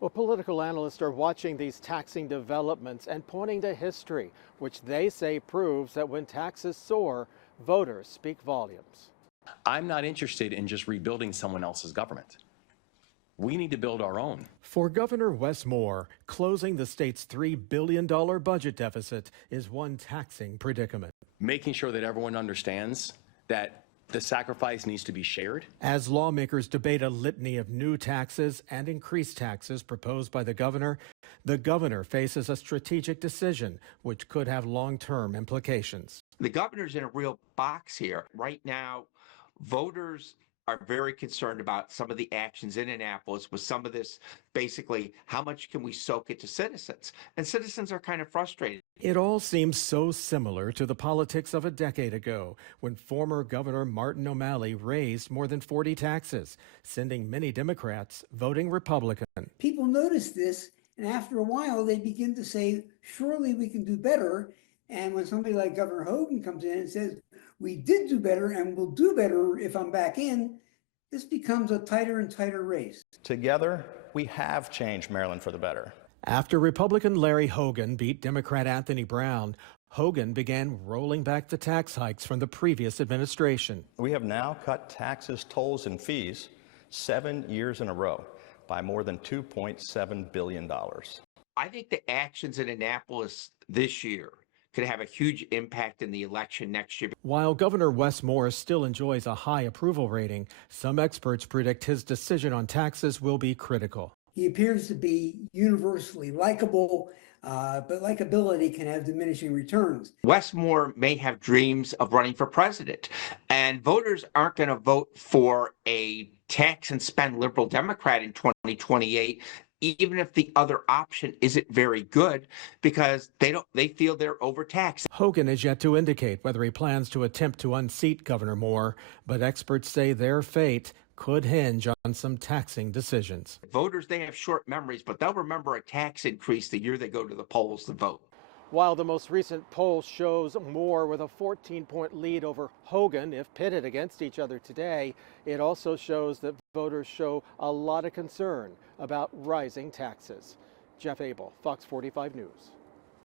Well, political analysts are watching these taxing developments and pointing to history, which they say proves that when taxes soar, voters speak volumes. I'm not interested in just rebuilding someone else's government. We need to build our own. For Governor Wes Moore, closing the state's $3 billion budget deficit is one taxing predicament. Making sure that everyone understands that the sacrifice needs to be shared. As lawmakers debate a litany of new taxes and increased taxes proposed by the governor faces a strategic decision which could have long-term implications. The governor's in a real box here. Right now, voters are very concerned about some of the actions in Annapolis with some of this, basically, how much can we soak it to citizens? And citizens are kind of frustrated. It all seems so similar to the politics of a decade ago when former Governor Martin O'Malley raised more than 40 taxes, sending many Democrats voting Republican. People notice this, and after a while, they begin to say, surely we can do better. And when somebody like Governor Hogan comes in and says, we did do better and will do better if I'm back in, this becomes a tighter and tighter race. Together, we have changed Maryland for the better. After Republican Larry Hogan beat Democrat Anthony Brown, Hogan began rolling back the tax hikes from the previous administration. We have now cut taxes, tolls, and fees 7 years in a row by more than $2.7 billion. I think the actions in Annapolis this year could have a huge impact in the election next year. While Governor Wes Moore still enjoys a high approval rating, some experts predict his decision on taxes will be critical. He appears to be universally likable, but likability can have diminishing returns. Wes Moore may have dreams of running for president, and voters aren't going to vote for a tax and spend liberal Democrat in 2028. Even if the other option isn't very good, because they feel they're overtaxed. Hogan is yet to indicate whether he plans to attempt to unseat Governor Moore, but experts say their fate could hinge on some taxing decisions. Voters, they have short memories, but they'll remember a tax increase the year they go to the polls to vote. While the most recent poll shows Moore with a 14-point lead over Hogan if pitted against each other today, it also shows that voters show a lot of concern about rising taxes. Jeff Abel, Fox 45 News.